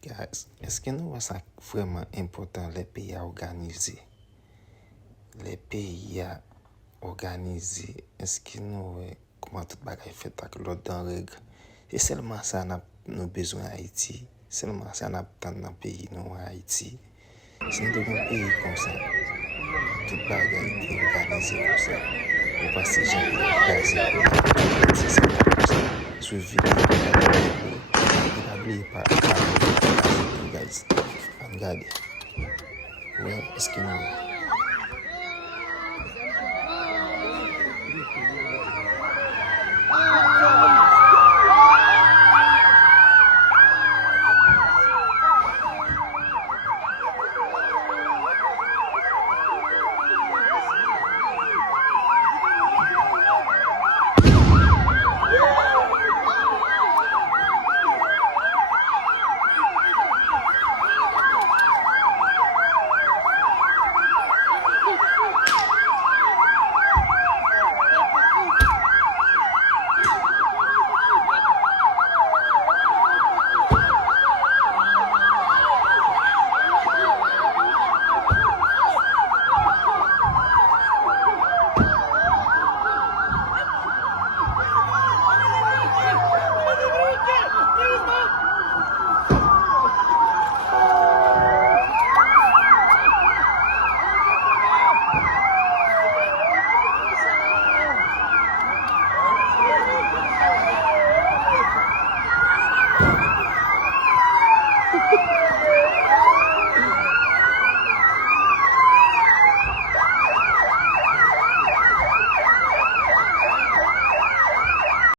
Guys, est-ce que nous c'est vraiment important les pays à organiser? Les pays à organiser, est-ce que nous comment tout bagay fait avec l'ordre dans règle? Et seulement ça nous besoin Haïti. Seulement ça n'a pas dans pays nous Haïti. Si nous devons un pays comme ça, tout bagay est organisé comme ça. On passe ces gens qui c'est ça comme ça. Suivi n'oubliez pas guys. Regardez. Ouais, est-ce que nous